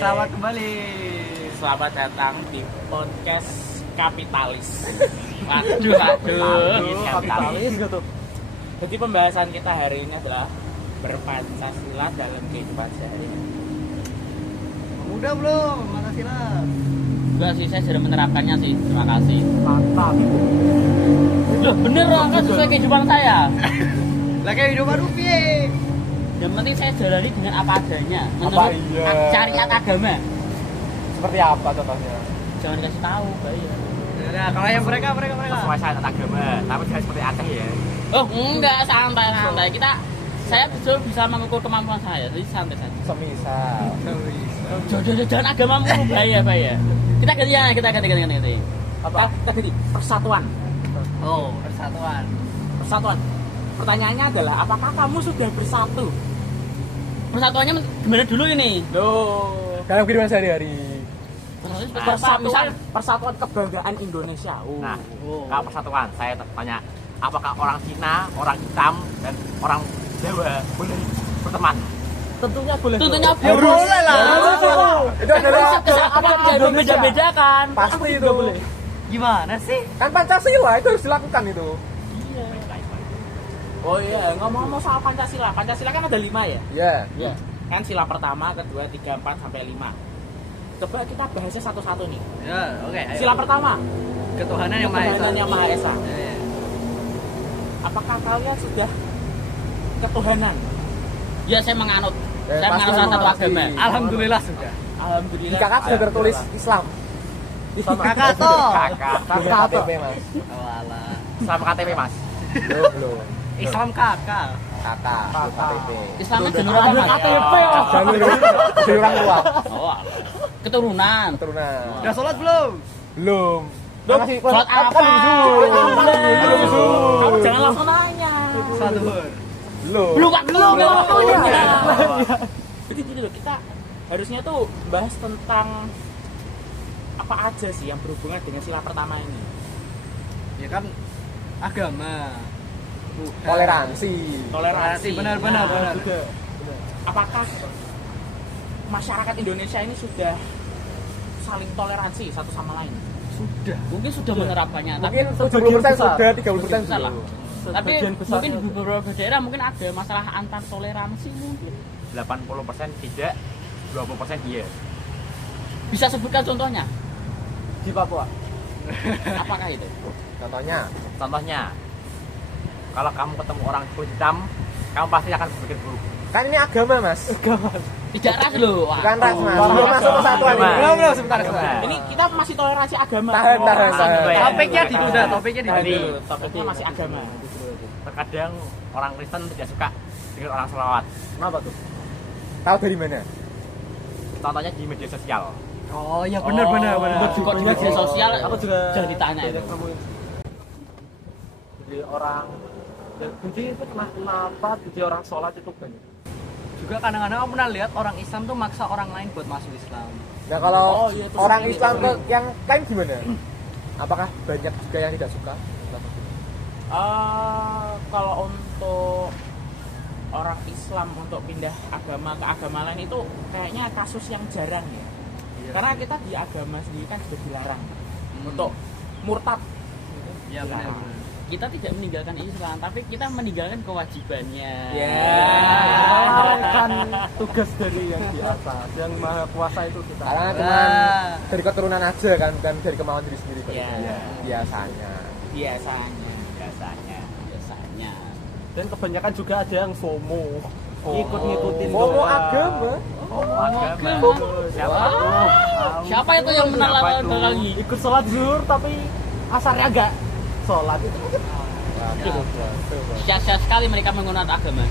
Selamat kembali. Selamat datang di podcast kapitalis. Waduh, Kapitalis gitu. Jadi pembahasan kita hari ini adalah berpancasila dalam kehidupan sehari-hari. Udah belum? Pancasila. Enggak sih, saya sudah menerapkannya sih. Terima kasih. Mantap. Loh, bener loh, kan sesuai kehidupan saya. Lah kayak hidup baru piye? Yang penting saya jalani dengan apa adanya. Apa Menurut iya? syariat agama. Seperti apa contohnya? Jangan dikasih tahu, bahaya. Nah, kalau yang mereka. Sesuai syariat agama, tapi tidak seperti Aceh ya. Oh, enggak, santai. Saya betul bisa mengukur kemampuan saya, jadi santai saja. Semisal. Jangan agamamu bahaya. Kita ganti. Apa? Tadi persatuan. Oh, persatuan. Persatuan. Pertanyaannya adalah apakah kamu sudah bersatu? Persatuannya gimana dulu ini? Loh. Dalam kehidupan sehari-hari. Persatuan kebanggaan Indonesia. Nah, kalau persatuan, saya tanya, apakah orang Cina, orang hitam, dan orang Jawa boleh berteman? Tentunya boleh. Boleh lah. Itu adalah Beda-beda kan. pasti itu. boleh. Gimana sih? Kan Pancasila itu harus dilakukan itu. Oh iya, ngomong-ngomong soal Pancasila. Pancasila kan ada 5 ya? Iya. Kan sila pertama, kedua, 3, 4 sampai 5. Coba kita bahasnya satu-satu nih. Ya, oke. Ayo. Sila pertama, Ketuhanan yang Maha Esa. ketuhanan yang Maha Esa. Iya. Apakah kalian sudah ketuhanan? Ya, saya menganut. Ya, Saya pasti menganut salah satu pasti. agama. Alhamdulillah sudah. Alhamdulillah. Di kakak sudah tertulis Islam. Kakak toh. Kakak, Belum KTP, Mas. Walah. sama KTP mas. Belum. Islam kakak. Kakak, belum KTP. Islamnya jalur apa, Mas? KTP. Jalur orang tua. Oh, keturunan. Keturunan. Udah sholat belum? Belum. Masih Sholat apa? Kan belum. Kamu jangan langsung nanya. Sholat zuhur. Belum. Belum. Jadi gini loh, kita harusnya tuh bahas tentang apa aja sih yang berhubungan dengan sila pertama ini. Ya kan agama. Toleransi. Toleransi. Benar. Juga. Apakah masyarakat Indonesia ini sudah saling toleransi satu sama lain? Mungkin sudah menerapkannya, tapi Mungkin 70% sudah, 30% besar lah. belum. Tapi mungkin di beberapa daerah mungkin ada masalah antar toleransi mungkin. 80% tidak, 20% iya. Bisa sebutkan contohnya? Di Papua. Apakah itu? Contohnya, kalau kamu ketemu orang kulit hitam, kamu pasti akan berpikir buruk. Kan ini agama, Mas. Tidak ras loh. Wah. Bukan ras, Mas. Belum masuk persatuan ini. Belum, sebentar. Ini kita masih toleransi agama. Tahan. Topiknya ditunda. Jadi, Topiknya masih agama. terkadang orang Kristen tidak suka dengan orang selawat. Kenapa tuh? Tahu dari mana? Contohnya di media sosial. Oh iya benar. Kok di media sosial Aku juga jangan ditanya itu. Jadi orang jadi itu kenapa jadi orang sholat itu banyak. Juga kadang-kadang aku pernah lihat orang Islam tuh maksa orang lain buat masuk Islam. Nah kalau iya, itu orang sering, Islam itu ke yang lain gimana? Apakah banyak juga yang tidak suka? Kalau untuk orang Islam untuk pindah agama ke agama lain itu kayaknya kasus yang jarang ya. Karena kita di agama sendiri kan sudah dilarang untuk murtad. Iya benar. Kita tidak meninggalkan Islam, tapi kita meninggalkan kewajibannya. Kan tugas dari yang di atas, yang maha kuasa itu kita. Karena cuma dari keturunan aja kan, bukan dari kemauan diri sendiri. Biasanya. Dan kebanyakan juga ada yang FOMO. Ikut-ngikutin FOMO agama. Siapa itu yang menang lagi? Ikut sholat zuhur tapi asarnya agak sholat itu mungkin. Sia-sia sekali mereka menggunakan agama.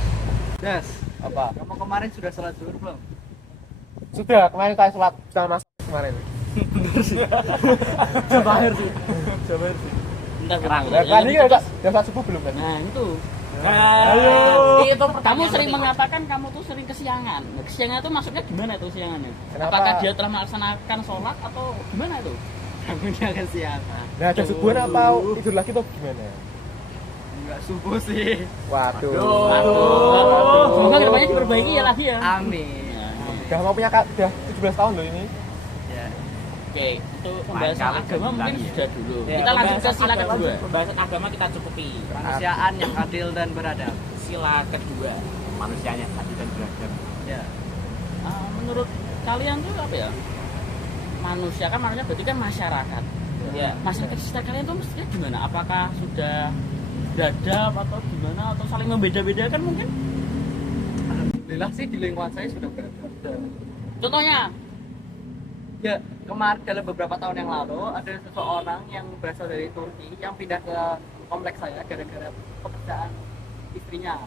Yes. Apa? Kamu kemarin sudah sholat zuhur belum? Sudah, kemarin saya sholat sama Mas kemarin. Jabahir sih. Bentar. Tadi kan jam subuh belum kan? Nah, itu. Ayo. Itu kamu sering mengatakan kamu tuh sering kesiangan. Nah, kesiangan itu maksudnya gimana itu kesiangannya? Kenapa? Apakah dia telah melaksanakan sholat atau gimana itu? Kamu jangan siapa. Nah, jam subuhan apa tidur lagi tuh gimana? Enggak subuh sih. Waduh. Semoga kedepannya diperbaiki ya lagi ya. Amin. Udah mau punya udah 17 tahun loh ini. Ya. Oke, untuk pembahasan agama mungkin lagi ya. sudah dulu. Ya, Kita lanjut ke sila pembahasan kedua. Pembahasan agama kita cukupi. Kemanusiaan yang adil dan beradab. Sila kedua. Manusianya adil dan beradab. Ya. Menurut kalian tuh apa ya? Manusia kan maksudnya berarti kan masyarakat. Ya. Masyarakat di sekitar kalian tuh mestinya gimana? Apakah sudah beradab atau gimana atau saling membeda-bedakan mungkin? Alhamdulillah sih di lingkungan saya sudah beradab. Contohnya, Ya, kemarin dalam beberapa tahun yang lalu ada seseorang yang berasal dari Turki yang pindah ke kompleks saya gara-gara pekerjaan istrinya.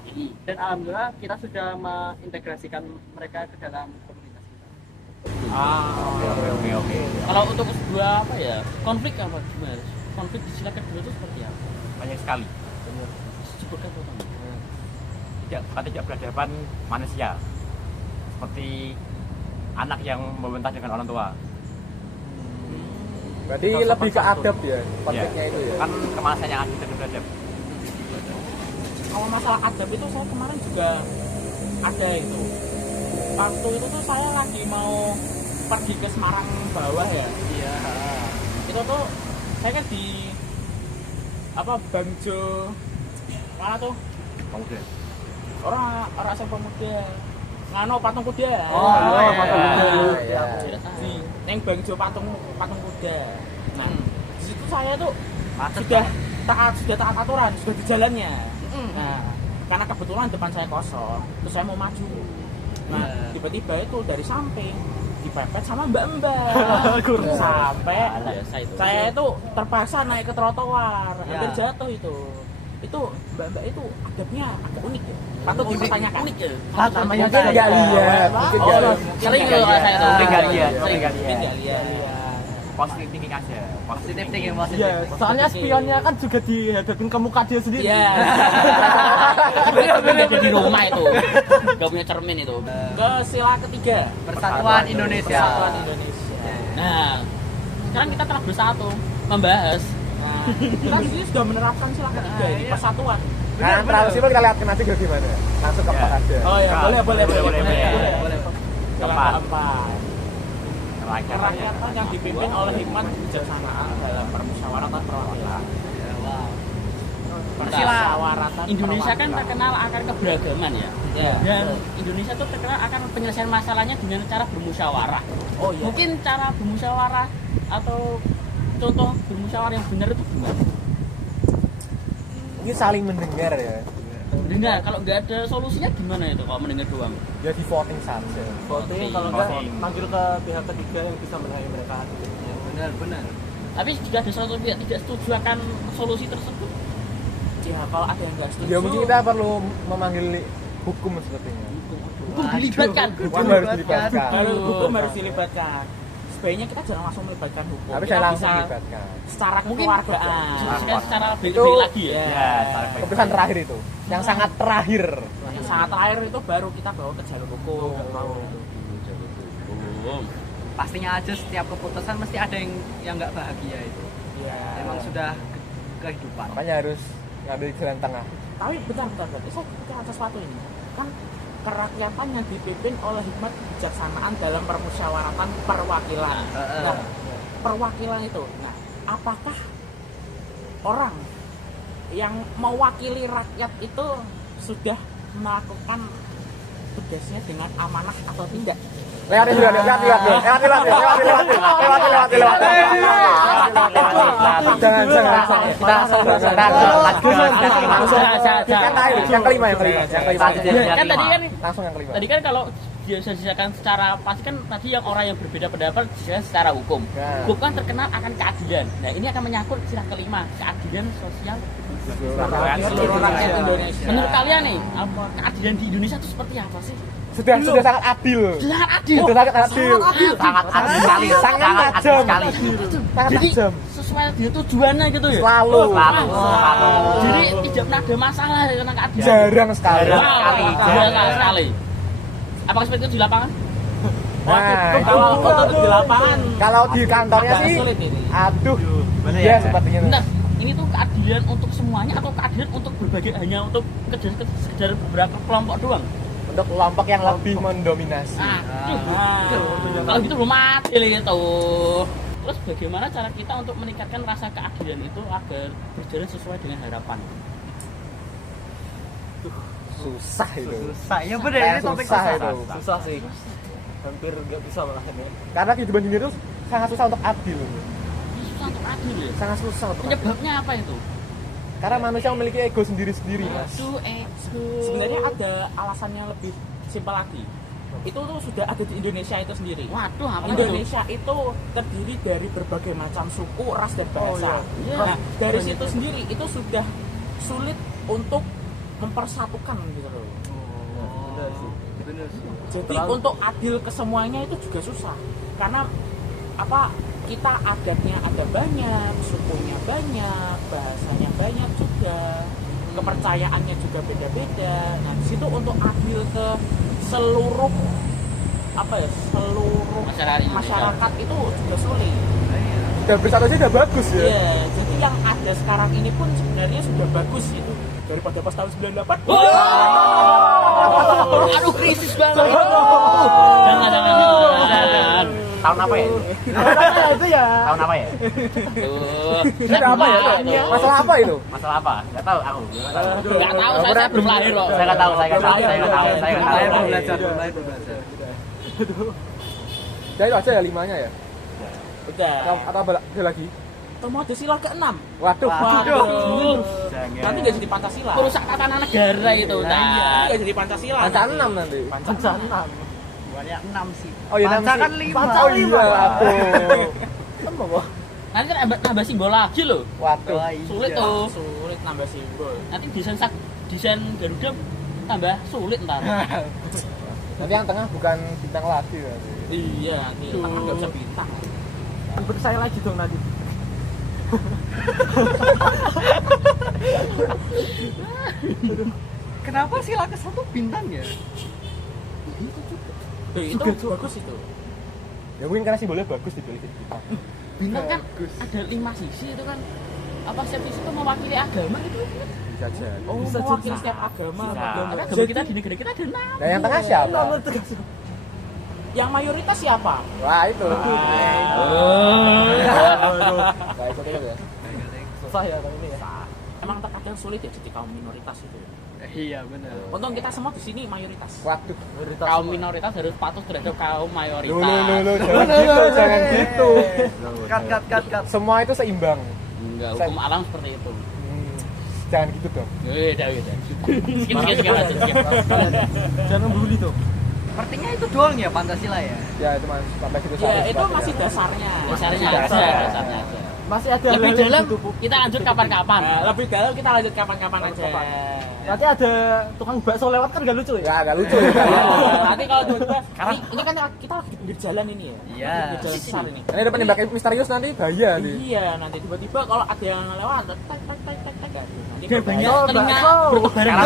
Dan alhamdulillah kita sudah mengintegrasikan mereka ke dalam komunitas kita. Oke. kalau untuk kedua apa ya? Konflik apa gimana? Konflik di sila kedua itu seperti apa? Banyak sekali. Sebutkan contohnya. Tidak berhadapan manusia. Seperti anak yang membentak dengan orang tua. Berarti lebih ke adab ya konfliknya itu ya. Kan kemanusiaan yang adil dan beradab. Kalau masalah adab itu saya kemarin juga ada itu. Waktu itu tuh saya lagi mau pergi ke Semarang bawah ya. Iya. Itu tuh saya kan di Bangjo mana tuh? Pemuda. Orang asal pemuda. Ngano patung kuda. Patung kuda. Iya. Di neng Bangjo patung kuda. Nah, di situ saya tuh Macet sudah taat aturan, sudah di jalannya. Nah, karena kebetulan depan saya kosong, terus saya mau maju. Nah, tiba-tiba itu dari samping dipepet sama mbak-mbak. Sampai Biasa itu. saya itu terpaksa naik ke trotoar, hampir Ya. jatuh itu. Itu mbak-mbak itu adabnya agak unik ya. Patut dipertanyakan. Unik ya. Namanya Mungkin nggak lihat, mungkin nggak lihat. Sering loh saya tuh. Sering nggak lihat. Sering. Mungkin nggak lihat. Positif thinking aja. Positif thinking, positif. Iya, soalnya spionnya kan juga dihadapin ke muka dia sendiri. Iya. Bener di rumah itu. Gak punya cermin itu. Ke sila ketiga. Persatuan Indonesia. Persatuan Indonesia. Nah, sekarang kita telah bersatu membahas. Nah, kita di sini sudah menerapkan sila ketiga ini persatuan. Nah, terlalu simpel kita lihat nanti gimana. Langsung ke Ya. empat aja. Oh ya, boleh. Boleh. Keempat. Kerakyatan. Kerakyatan yang dipimpin oleh hikmat kebijaksanaan dalam permusyawaratan perwakilan. Permusyawaratan Indonesia kan perwakilan. terkenal akan keberagaman ya. Ya. Dan Indonesia tuh terkenal akan penyelesaian masalahnya dengan cara bermusyawarah. Oh iya. Mungkin cara bermusyawarah atau contoh bermusyawarah yang benar itu gimana? Mungkin saling mendengar ya. Dengar, kalau nggak ada solusinya gimana itu kalau mendengar doang? Ya di voting saja. Voting kalau enggak manggil ke pihak ketiga yang bisa menilai mereka. Benar. Tapi jika ada suatu pihak tidak setuju akan solusi tersebut, Ya, kalau ada yang nggak setuju. Ya mungkin kita perlu memanggil hukum sepertinya. hukum dilibatkan. Hukum harus dilibatkan. Hukum harus dilibatkan. Sebaiknya kita jangan langsung melibatkan hukum. Tapi Kita saya langsung bisa dilibatkan. secara Mungkin kekeluargaan. selesaikan secara Itu- baik-baik lagi ya. Ya. Keputusan terakhir itu. Yang sangat terakhir. Yang sangat terakhir itu baru kita bawa ke jalur hukum. Pastinya aja setiap keputusan mesti ada yang nggak bahagia itu. Ya. Emang sudah kehidupan. Makanya harus ngambil jalan tengah. Tapi bentar. Saya bicara sesuatu ini. Kan kerakyatan yang dipimpin oleh hikmat kebijaksanaan dalam permusyawaratan perwakilan. Nah, perwakilan itu. Nah, apakah orang yang mewakili rakyat itu sudah melakukan tugasnya dengan amanah atau tidak? Lewat. Jangan. Yang kelima. Kan Langsung yang kelima. tadi kan kalau diselesaikan secara pasti kan tadi yang orang yang berbeda pendapat diselesaikan secara hukum. Ya. Hukum kan terkenal akan keadilan. Nah ini akan menyangkut sila kelima, keadilan sosial Seluruh rakyat Indonesia. Menurut kalian nih, apa keadilan di Indonesia itu seperti apa sih? Sudah sangat adil. Sangat adil. Sudah sangat adil. Sangat adil sekali. Sangat Sangat adil tajam. sekali. Sangat Jadi tajam. sesuai dengan tujuannya gitu ya. Selalu. Jadi tidak pernah ada masalah tentang keadilan. Jarang sekali. Jarang sekali. Jarang sekali. Apakah seperti itu di lapangan? Nah, Kalau untuk di lapangan kalau di kantornya agak sih, sulit ini. aduh, Bener ya ya? sepertinya. Benar. ini tuh keadilan untuk semuanya atau keadilan untuk berbagai hanya untuk sekedar beberapa kelompok doang? Untuk kelompok yang lebih mendominasi. Kalau gitu belum mati itu. Terus bagaimana cara kita untuk meningkatkan rasa keadilan itu agar berjalan sesuai dengan harapan? Susah itu. Susah. Ya benar ini topik susah susah. itu. Susah sih. Hampir nggak bisa malah ini. Karena kehidupan dunia itu sangat susah untuk adil. Susah untuk adil ya. Sangat susah untuk adil. Penyebabnya apa itu? Karena manusia memiliki ego sendiri-sendiri, Mas. Sebenarnya ada alasannya lebih simpel lagi. Itu tuh sudah ada di Indonesia itu sendiri. Waduh, apa Indonesia itu terdiri dari berbagai macam suku, ras dan bahasa. iya. Nah, dari situ sendiri itu sudah sulit untuk mempersatukan gitu loh. Benar sih. Benar sih. Jadi untuk adil ke semuanya itu juga susah. Karena apa? Kita adatnya ada banyak, sukunya banyak, bahasanya banyak juga, kepercayaannya juga beda-beda. Nah, di situ untuk adil ke seluruh masyarakat itu juga sulit. Udah bersatu aja udah bagus ya. Iya, jadi yang ada sekarang ini pun sebenarnya sudah bagus gitu. Daripada pas tahun 98. Aduh, krisis banget. Jangan. Tahun apa ya? Itu ya. Tahun apa ya? Itu apa ya? Masalah apa itu? Masalah apa? Nggak tahu aku. Enggak tahu, saya belum lahir kok. Saya nggak tahu. Belum belajar. Jadi itu aja ya 5-nya ya? Udah. Atau ada lagi? Tomohon sila ke-6. Waduh. Nanti nggak jadi Pancasila. Perusak tatanan negara itu. Nanti nggak jadi Pancasila. Panca 6 nanti. Panca 6. Bukannya 6 sih. Oh iya, Panca 6 kan sih. 5. Panca 5. Waduh. Nanti kan nambah simbol lagi loh. Waduh. Sulit tuh. Sulit nambah simbol. Nanti desain Garuda tambah sulit ntar. Nanti yang tengah bukan bintang lagi berarti. Iya, nanti tangan nggak bisa bintang. Bersaing lagi dong nanti. Kenapa sila ke-1 bintang ya? Itu bagus itu. Ya mungkin karena simbolnya bagus dipilih bintang. Bintang kan ada 5 sisi itu kan. Apa setiap sisi itu mewakili agama gitu? Bisa aja. Oh, Bisa mewakili juga. setiap agama. Bisa. Karena agama kita di negara kita ada 6. Nah yang tengah siapa? Yang mayoritas siapa? Wah itu. Oh. Gak ikut ya. Susah ya kalau ini ya. Emang terkadang sulit ya jadi kaum minoritas itu. Iya benar. Untung kita semua di sini mayoritas. Waduh. Kaum minoritas harus patuh terhadap kaum mayoritas. Jangan gitu, jangan gitu. Cut. Semua itu seimbang. Enggak, hukum alam seperti itu. Jangan gitu dong. Beda. Sekian aja. Jangan membuli tuh. Sepertinya itu doang ya Pancasila ya. Ya itu mas, sampai gitu Ya, itu masih dasarnya. Dasarnya aja. Masih ada Lebih hal-hal dalam gitu, Bu. kita lanjut kapan-kapan. Nah, lebih dalam kita lanjut kapan-kapan aja. Nanti ada tukang bakso lewat kan gak lucu ya? Ya agak lucu. Nanti kalau tiba-tiba ini kan kita lagi di pinggir jalan ini ya. Iya. Pinggir jalan besar ini. Ini ada penembak misterius nanti bahaya nih. Iya, nanti tiba-tiba kalau ada yang lewat tak. Nanti Biar banyak berbahaya. telinga Sekarang bertebaran.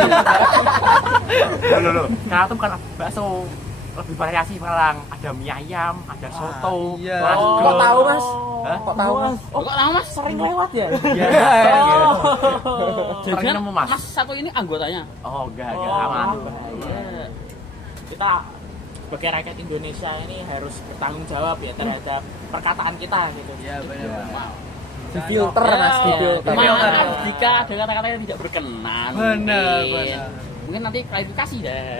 loh. Sekarang tuh bukan bakso, lebih variasi sekarang. Ada mie ayam, ada soto. iya. Kok tahu mas? Hah? Kok tahu mas? Oh, kok lama Mas Sering lewat ya? Iya. Pernah nemu, Mas? Mas satu ini anggotanya. Oh enggak aman. Iya. Kita sebagai rakyat Indonesia ini harus bertanggung jawab ya terhadap perkataan kita gitu. Iya benar. Di filter mas, di filter. Maaf jika ada kata-kata yang tidak berkenan. Benar, mungkin. benar. Mungkin nanti klarifikasi deh.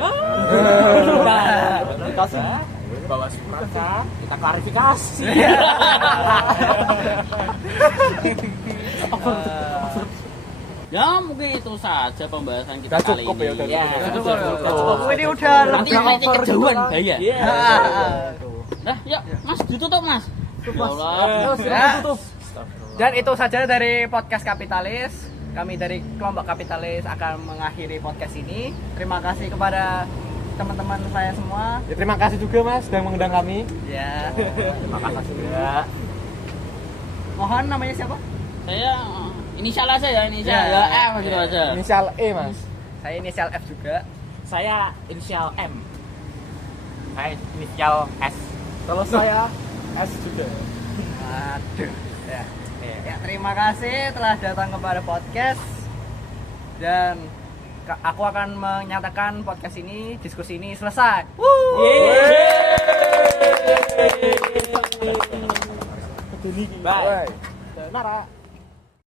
Klarifikasi. Bawa surat kan, kita klarifikasi. Ya mungkin itu saja pembahasan kita Udah kali cukup ini. ya, udah Cukup. Ini udah Nanti lebih main kejauhan bahaya. Iya. Nah, yuk Mas ditutup Mas. Ya Allah. Ya. Dan itu saja dari podcast Kapitalis. Kami dari kelompok Kapitalis akan mengakhiri podcast ini. Terima kasih kepada teman-teman saya semua. Ya, terima kasih juga mas sudah mengundang kami. Ya. Terima kasih juga. Mohon namanya siapa? Saya inisial aja ya, inisial. Ya. Ya, gitu aja. Inisial E mas. Saya inisial F juga. Saya inisial M. Saya inisial S. Kalau saya S juga. Aduh. Ya. Ya, terima kasih telah datang kepada podcast. Dan aku akan menyatakan podcast ini, diskusi ini selesai. Bye. Nara.